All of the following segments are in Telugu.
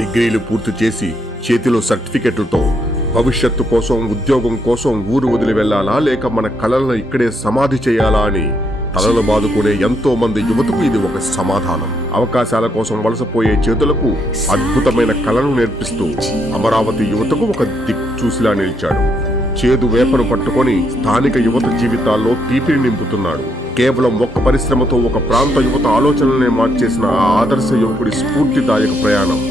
డిగ్రీలు పూర్తి చేసి చేతిలో సర్టిఫికెట్లతో భవిష్యత్తు కోసం, ఉద్యోగం కోసం ఊరు వదిలి వెళ్లాలా లేక మన కలలను ఇక్కడే సమాధి చేయాలా అని తలలు బాదుకునే ఎంతో మంది యువతకు ఇది ఒక సమాధానం. అవకాశాల కోసం వలసపోయే చేతులకు అద్భుతమైన కళను నేర్పిస్తూ అమరావతి యువతకు ఒక దిక్చూసిలా నిలిచాడు. చేదు వేపను పట్టుకొని స్థానిక యువత జీవితాల్లో తీపిని నింపుతున్నాడు. కేవలం ఒక్క పరిశ్రమతో ఒక ప్రాంత యువత ఆలోచనలనే మార్చేసిన ఆ ఆదర్శ యువకుడి స్ఫూర్తిదాయక ప్రయాణం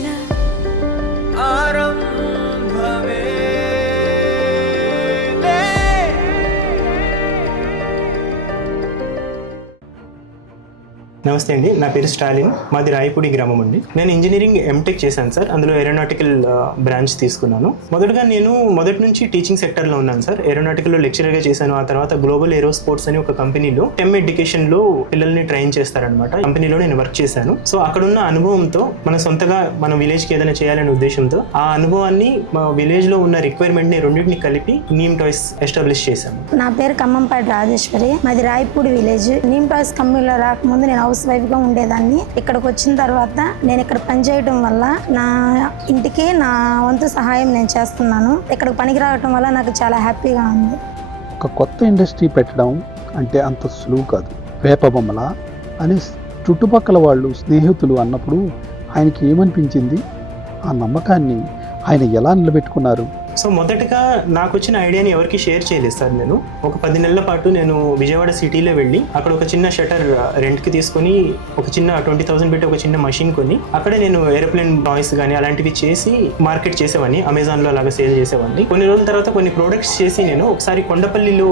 నమస్తే అండి, నా పేరు స్టాలిన్. మాది రాయపూడి గ్రామం అండి. నేను ఇంజనీరింగ్ ఎంటెక్ చేశాను సార్. అందులో ఏరోనాటికల్ బ్రాంచ్ తీసుకున్నాను. నేను మొదటి నుంచి టీచింగ్ సెక్టర్లో ఉన్నాను సార్. ఏరోనాటికల్లో లెక్చరర్గా చేశాను. ఆ తర్వాత గ్లోబల్ ఏరో స్పోర్ట్స్ అని ఒక కంపెనీలో టెమ్ ఎడ్యుకేషన్లో పిల్లల్ని ట్రైన్ చేస్తారనమాట. కంపెనీలో నేను వర్క్ చేశాను. సో అక్కడున్న అనుభవంతో మన సొంతగా మన విలేజ్కి ఏదైనా చేయాలనే ఉద్దేశంతో ఆ అనుభవాన్ని మా విలేజ్లో ఉన్న రిక్వైర్మెంట్ని రెండింటిని కలిపి నీమ్ టాయ్స్ ఎస్టాబ్లిష్ చేశాను. నా పేరు ఖమ్మంపాటి రాజేశ్వరి. మాది రాయపూడి విలేజ్. నీమ్ టాయ్స్ కంపెనీలో రాకముందు నేను హౌస్ వైఫ్గా ఉండేదాన్ని. ఇక్కడికి వచ్చిన తర్వాత నేను ఇక్కడ పనిచేయడం వల్ల నా ఇంటికి నా వంతు సహాయం నేను చేస్తున్నాను. ఇక్కడికి పనికి రావడం వల్ల నాకు చాలా హ్యాపీగా ఉంది. ఒక కొత్త ఇండస్ట్రీ పెట్టడం అంటే అంత సులువు కాదు. వేప బొమ్మల అని చుట్టుపక్కల వాళ్ళు, స్నేహితులు అన్నప్పుడు ఆయనకి ఏమనిపించింది? ఆ నమ్మకాన్ని ఆయన ఎలా నిలబెట్టుకున్నారు? సో మొదటగా నాకు వచ్చిన ఐడియాని ఎవరికి షేర్ చేయలేదు సార్. నేను ఒక 10 నెలల పాటు నేను విజయవాడ సిటీలో వెళ్ళి అక్కడ ఒక చిన్న షటర్ రెంట్కి తీసుకొని ఒక చిన్న 20,000 పెట్టి ఒక చిన్న మషిన్ కొని అక్కడే నేను ఏరోప్లేన్ టాయ్స్ కానీ అలాంటివి చేసి మార్కెట్ చేసేవాడిని. అమెజాన్లో అలాగా సేల్ చేసేవాడిని. కొన్ని రోజుల తర్వాత కొన్ని ప్రోడక్ట్స్ చేసి నేను ఒకసారి కొండపల్లిలో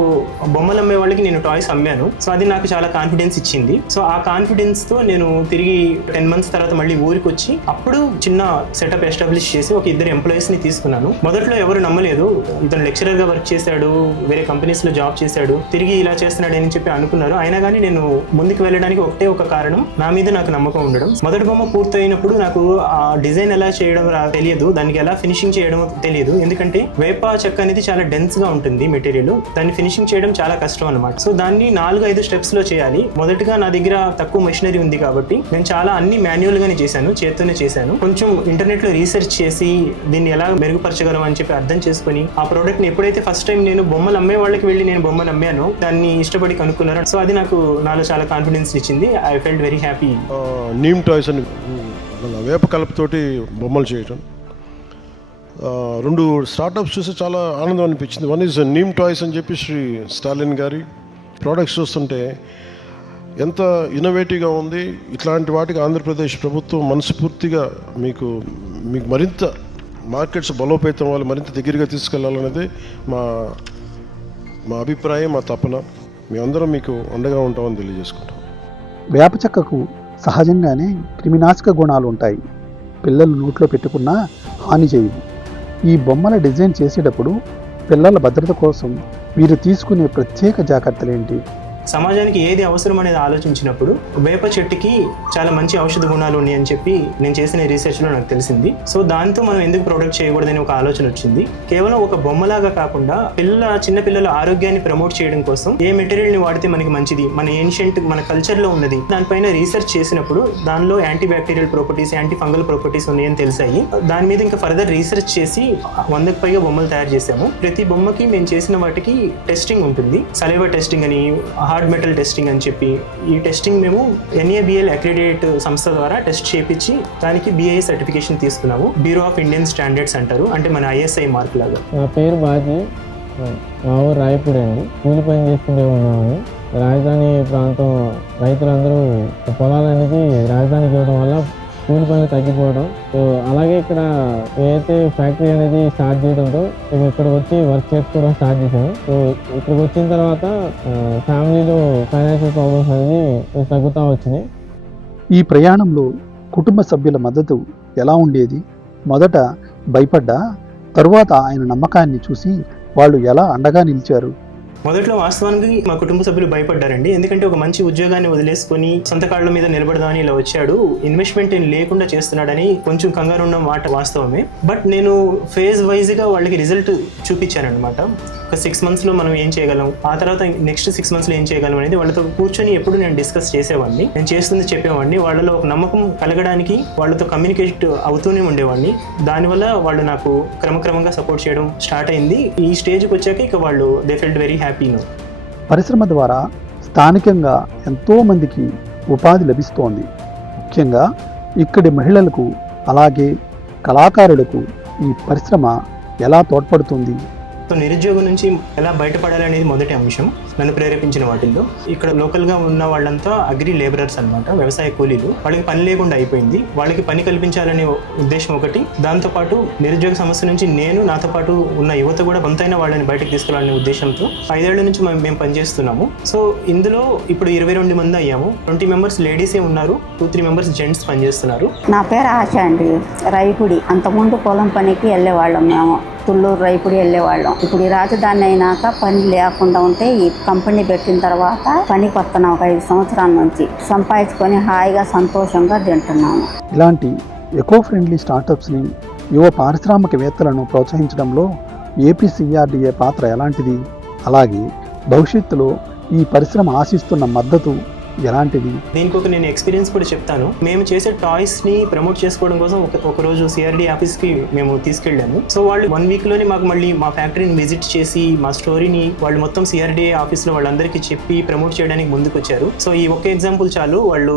బొమ్మలు అమ్మే వాళ్ళకి నేను టాయ్స్ అమ్మాను. సో అది నాకు చాలా కాన్ఫిడెన్స్ ఇచ్చింది. సో ఆ కాన్ఫిడెన్స్తో నేను తిరిగి 10 months తర్వాత మళ్ళీ ఊరికి వచ్చి అప్పుడు చిన్న సెటప్ ఎస్టాబ్లిష్ చేసి ఒక 2 ఎంప్లాయీస్ని తీసుకున్నాను. మొదట్లో ఎవరు నమ్మలేదు. ఇతను లెక్చరర్గా వర్క్ చేశాడు, వేరే కంపెనీస్లో జాబ్ చేశాడు, తిరిగి ఇలా చేస్తున్నాడు అని చెప్పి అనుకున్నారు. అయినా కానీ నేను ముందుకు వెళ్ళడానికి ఒకటే ఒక కారణం, నా మీద నాకు నమ్మకం ఉండడం. మొదటి బొమ్మ పూర్తయినప్పుడు నాకు ఆ డిజైన్ ఎలా చేయడం తెలియదు, దానికి ఎలా ఫినిషింగ్ చేయడం తెలియదు. ఎందుకంటే వేప చెక్క అనేది చాలా డెన్స్గా ఉంటుంది మెటీరియల్, దాన్ని ఫినిషింగ్ చేయడం చాలా కష్టం అనమాట. సో దాన్ని 4-5 స్టెప్స్లో చేయాలి. మొదటగా నా దగ్గర తక్కువ మెషినరీ ఉంది కాబట్టి నేను చాలా అన్ని మాన్యువల్గానే చేశాను, చేత్తోనే చేశాను. కొంచెం ఇంటర్నెట్లో రీసెర్చ్ చేసి దీన్ని ఎలా మెరుగుపరచగలం అని చెప్పి అర్థం చేసుకుని ఆ ప్రోడక్ట్ని ఎప్పుడైతే ఫస్ట్ టైం నేను బొమ్మలు అమ్మే వాళ్ళకి వెళ్ళి నేను బొమ్మలు అమ్మాను, దాన్ని ఇష్టపడి కనుక్కున్నారు. సో అది నాకు నాలో చాలా కాన్ఫిడెన్స్ ఇచ్చింది. I felt very happy. Neem toys అని వేప కలపతోటి బొమ్మలు చేయటం, 2 స్టార్టప్స్ చూసి చాలా ఆనందం అనిపించింది. వన్ ఈజ్ నీమ్ టాయ్స్ అని చెప్పి శ్రీ స్టాలిన్ గారి ప్రోడక్ట్స్ చూస్తుంటే ఎంత ఇన్నోవేటివ్గా ఉంది. ఇట్లాంటి వాటికి ఆంధ్రప్రదేశ్ ప్రభుత్వం మనస్ఫూర్తిగా మీకు మరింత మార్కెట్స్ బలోపేతం వాళ్ళు మరింత దగ్గరగా తీసుకెళ్లాలనేది మా అభిప్రాయం, మా తపన. మేమందరం మీకు అండగా ఉంటామని తెలియజేసుకుంటాం. వేప చెక్కకు సహజంగానే క్రిమినాశక గుణాలు ఉంటాయి. పిల్లలు నోట్లో పెట్టుకున్నా హాని చేయవు. ఈ బొమ్మల డిజైన్ చేసేటప్పుడు పిల్లల భద్రత కోసం వీరు తీసుకునే ప్రత్యేక జాగ్రత్తలు ఏంటి? సమాజానికి ఏది అవసరం అనేది ఆలోచించినప్పుడు వేప చెట్టుకి చాలా మంచి ఔషధ గుణాలు ఉన్నాయని చెప్పి నేను చేసిన రీసెర్చ్లో నాకు తెలిసింది. సో దాంతో మనం ఎందుకు ప్రొడక్ట్ చేయకూడదని ఒక ఆలోచన వచ్చింది. కేవలం ఒక బొమ్మలాగా కాకుండా చిన్నపిల్లల ఆరోగ్యాన్ని ప్రమోట్ చేయడం కోసం ఏ మెటీరియల్ని వాడితే మనకి మంచిది, మన ఏన్షియంట్ మన కల్చర్లో ఉన్నది, దానిపైన రీసెర్చ్ చేసినప్పుడు దానిలో anti bacterial properties, anti fungal properties ఉన్నాయని తెలిసాయి. దాని మీద ఇంకా ఫర్దర్ రీసెర్చ్ చేసి 100కి పైగా బొమ్మలు తయారు చేసాము. ప్రతి బొమ్మకి మేము చేసిన వాటికి టెస్టింగ్ ఉంటుంది. సలైవా టెస్టింగ్ అని, హార్డ్ మెటల్ టెస్టింగ్ అని చెప్పి ఈ టెస్టింగ్ మేము NABL అక్రిడిటేట్ సంస్థ ద్వారా టెస్ట్ చేయించి దానికి BIS సర్టిఫికేషన్ తీసుకున్నాము. బ్యూరో ఆఫ్ ఇండియన్ స్టాండర్డ్స్ అంటారు, అంటే మన ISI మార్క్ లాగా. నా పేరు బాజీ, మా ఊరు రాయపూడి అండి. కూలి పని చేసుకుంటే ఉన్నామని రాజధాని ప్రాంతం రైతులందరూ పొలాలనేది రాజధానికి ఇవ్వడం వల్ల కూలి పనులు తగ్గిపోవడం. సో అలాగే ఇక్కడ ఏదైతే ఫ్యాక్టరీ అనేది స్టార్ట్ చేయడంతో మేము ఇక్కడికి వచ్చి వర్క్ చేసుకోవడం స్టార్ట్ చేశాము. సో ఇక్కడికి వచ్చిన తర్వాత ఫ్యామిలీలో ఫైనాన్షియల్ ప్రాబ్లమ్స్ అనేది తగ్గుతూ వచ్చినాయి. ఈ ప్రయాణంలో కుటుంబ సభ్యుల మద్దతు ఎలా ఉండేది? మొదట భయపడ్డా, తరువాత ఆయన నమ్మకాన్ని చూసి వాళ్ళు ఎలా అండగా నిలిచారు? మొదట్లో వాస్తవానికి మా కుటుంబ సభ్యులు భయపడ్డారండి. ఎందుకంటే ఒక మంచి ఉద్యోగాన్ని వదిలేసుకొని సొంత కాళ్ళ మీద నిలబడదామని ఇలా వచ్చాడు, ఇన్వెస్ట్మెంట్ ఏం లేకుండా చేస్తున్నాడని కొంచెం కంగారు ఉన్న మాట వాస్తవమే. బట్ నేను ఫేజ్ వైజ్గా వాళ్ళకి రిజల్ట్ చూపించానమాట. ఒక 6 monthsలో మనం ఏం చేయగలం, ఆ తర్వాత నెక్స్ట్ 6 monthsలో ఏం చేయగలం అనేది వాళ్ళతో కూర్చొని ఎప్పుడు నేను డిస్కస్ చేసేవాడిని. నేను చేస్తుంది చెప్పేవాడిని. వాళ్ళలో ఒక నమ్మకం కలగడానికి వాళ్ళతో కమ్యూనికేట్ అవుతూనే ఉండేవాడిని. దానివల్ల వాళ్ళు నాకు క్రమక్రమంగా సపోర్ట్ చేయడం స్టార్ట్ అయింది. ఈ స్టేజ్కి వచ్చాక ఇక వాళ్ళు they felt very happy no. పరిశ్రమ ద్వారా స్థానికంగా ఎంతోమందికి ఉపాధి లభిస్తోంది. ముఖ్యంగా ఇక్కడి మహిళలకు అలాగే కళాకారులకు ఈ పరిశ్రమ ఎలా తోడ్పడుతుంది? సో నిరుద్యోగం నుంచి ఎలా బయటపడాలనేది మొదటి అంశం నన్ను ప్రేరేపించిన వాటిల్లో. ఇక్కడ లోకల్గా ఉన్న వాళ్ళంతా అగ్రి లేబరర్స్ అనమాట, వ్యవసాయ కూలీలు. వాళ్ళకి పని లేకుండా అయిపోయింది. వాళ్ళకి పని కల్పించాలనే ఉద్దేశం ఒకటి. దాంతోపాటు నిరుద్యోగ సమస్య నుంచి నాతో పాటు ఉన్న యువత కూడా కొంతైనా వాళ్ళని బయటకు తీసుకురావాలనే ఉద్దేశంతో 5 ఏళ్ల నుంచి మేము పనిచేస్తున్నాము. సో ఇందులో ఇప్పుడు 22 మంది అయ్యాము. 20 members లేడీసే ఉన్నారు, 2-3 members జెంట్స్ పనిచేస్తున్నారు. నా పేరు ఆశ అండి, రైపుడి. అంతకుముందు పొలం పనికి వెళ్ళేవాళ్ళం, మేము తుళ్ళూరు రైపుడి వెళ్ళేవాళ్ళం. ఇప్పుడు ఈ రాజధాని అయినాక పని లేకుండా ఉంటే ఈ కంపెనీ పెట్టిన తర్వాత పనికి వస్తున్నాం. 5 సంవత్సరాల నుంచి సంపాదించుకొని హాయిగా సంతోషంగా తింటున్నాము. ఇలాంటి ఎకో ఫ్రెండ్లీ స్టార్టప్స్ని, యువ పారిశ్రామికవేత్తలను ప్రోత్సహించడంలో ఏపీసీఆర్డీఏ పాత్ర ఎలాంటిది? అలాగే భవిష్యత్తులో ఈ పరిశ్రమ ఆశిస్తున్న మద్దతు ఎలాంటిది? దీనికి ఒక నేను ఎక్స్పీరియన్స్ కూడా చెప్తాను. మేము చేసే టాయ్స్ని ప్రమోట్ చేసుకోవడం కోసం ఒక రోజు సిఆర్డీ ఆఫీస్కి మేము తీసుకెళ్ళాము. సో వాళ్ళు 1 weekలోనే మాకు మళ్ళీ మా ఫ్యాక్టరీని విజిట్ చేసి మా స్టోరీని వాళ్ళు మొత్తం సిఆర్డీ ఆఫీస్లో వాళ్ళందరికీ చెప్పి ప్రమోట్ చేయడానికి ముందుకు వచ్చారు. సో ఈ ఒక్క ఎగ్జాంపుల్ చాలు వాళ్ళు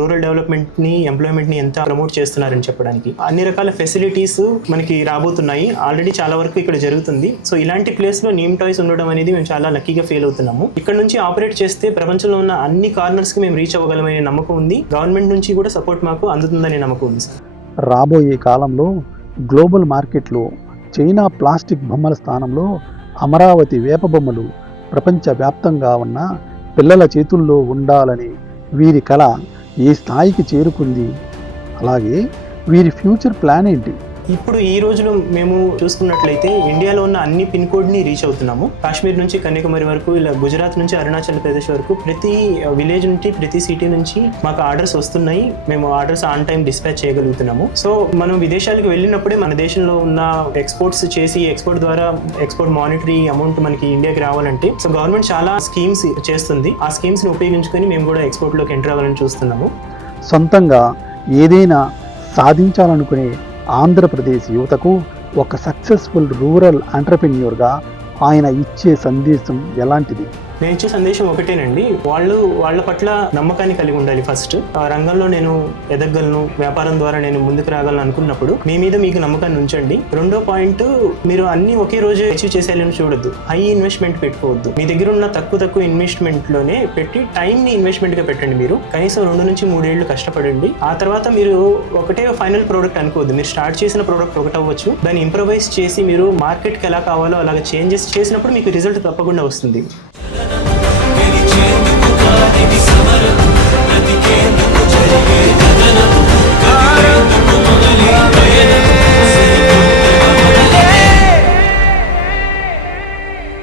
రూరల్ డెవలప్మెంట్ని, ఎంప్లాయ్మెంట్ని ఎంత ప్రమోట్ చేస్తున్నారని చెప్పడానికి. అన్ని రకాల ఫెసిలిటీస్ మనకి రాబోతున్నాయి. ఆల్రెడీ చాలా వరకు ఇక్కడ జరుగుతుంది. సో ఇలాంటి ప్లేస్లో నీమ్ టాయ్స్ ఉండడం అనేది మేము చాలా లక్కీగా ఫీల్ అవుతున్నాము. ఇక్కడ నుంచి ఆపరేట్ చేస్తే ప్రపంచంలో ఉన్న అన్ని కార్నర్స్కి మేము రీచ్ అవ్వగలమనే నమ్మకం ఉంది. గవర్నమెంట్ నుంచి కూడా సపోర్ట్ మాకు అందుతుందనే నమ్మకం ఉంది సార్. రాబోయే కాలంలో గ్లోబల్ మార్కెట్లో చైనా ప్లాస్టిక్ బొమ్మల స్థానంలో అమరావతి వేప బొమ్మలు ప్రపంచవ్యాప్తంగా ఉన్న పిల్లల చేతుల్లో ఉండాలని వీరి కళ ఏ స్థాయికి చేరుకుంది? అలాగే వీరి ఫ్యూచర్ ప్లాన్ ఏంటి? ఇప్పుడు ఈ రోజులో మేము చూసుకున్నట్లయితే ఇండియాలో ఉన్న అన్ని పిన్ కోడ్ని రీచ్ అవుతున్నాము. కాశ్మీర్ నుంచి కన్యాకుమారి వరకు, ఇలా గుజరాత్ నుంచి అరుణాచల్ ప్రదేశ్ వరకు ప్రతి విలేజ్ నుంచి, ప్రతి సిటీ నుంచి మాకు ఆర్డర్స్ వస్తున్నాయి. మేము ఆర్డర్స్ ఆన్ టైం డిస్పాచ్ చేయగలుగుతున్నాము. సో మనం విదేశాలకు వెళ్ళినప్పుడే మన దేశంలో ఉన్న ఎక్స్పోర్ట్స్ చేసి ఎక్స్పోర్ట్ ద్వారా ఎక్స్పోర్ట్ మానిటరీ అమౌంట్ మనకి ఇండియాకి రావాలంటే సో గవర్నమెంట్ చాలా స్కీమ్స్ చేస్తుంది. ఆ స్కీమ్స్ని ఉపయోగించుకొని మేము కూడా ఎక్స్పోర్ట్లోకి ఎంటర్ అవ్వాలని చూస్తున్నాము. సొంతంగా ఏదైనా సాధించాలనుకునే ఆంధ్రప్రదేశ్ యువతకు ఒక సక్సెస్ఫుల్ రూరల్ ఎంటర్‌ప్రెన్యూర్‌గా ఆయన ఇచ్చే సందేశం ఎలాంటిది? నేను ఇచ్చే సందేశం ఒకటేనండి. వాళ్ళ పట్ల నమ్మకాన్ని కలిగి ఉండాలి. ఫస్ట్ ఆ రంగంలో నేను ఎదగలను, వ్యాపారం ద్వారా నేను ముందుకు రాగలను అనుకున్నప్పుడు మీ మీద మీకు నమ్మకాన్ని ఉంచండి. రెండో పాయింట్, మీరు అన్ని ఒకే రోజు అచీవ్ చేసేయాలని చూడొద్దు. హై ఇన్వెస్ట్మెంట్ పెట్టుకోవద్దు. మీ దగ్గర ఉన్న తక్కువ ఇన్వెస్ట్మెంట్లోనే పెట్టి టైంని ఇన్వెస్ట్మెంట్గా పెట్టండి. మీరు కనీసం 2 నుంచి 3 ఏళ్ళు కష్టపడండి. ఆ తర్వాత మీరు ఒకటే ఫైనల్ ప్రోడక్ట్ అనుకోవద్దు. మీరు స్టార్ట్ చేసిన ప్రోడక్ట్ ఒకటి అవ్వచ్చు, దాన్ని ఇంప్రవైజ్ చేసి మీరు మార్కెట్కి ఎలా కావాలో అలాగే చేంజెస్ చేసినప్పుడు మీకు రిజల్ట్ తప్పకుండా వస్తుంది.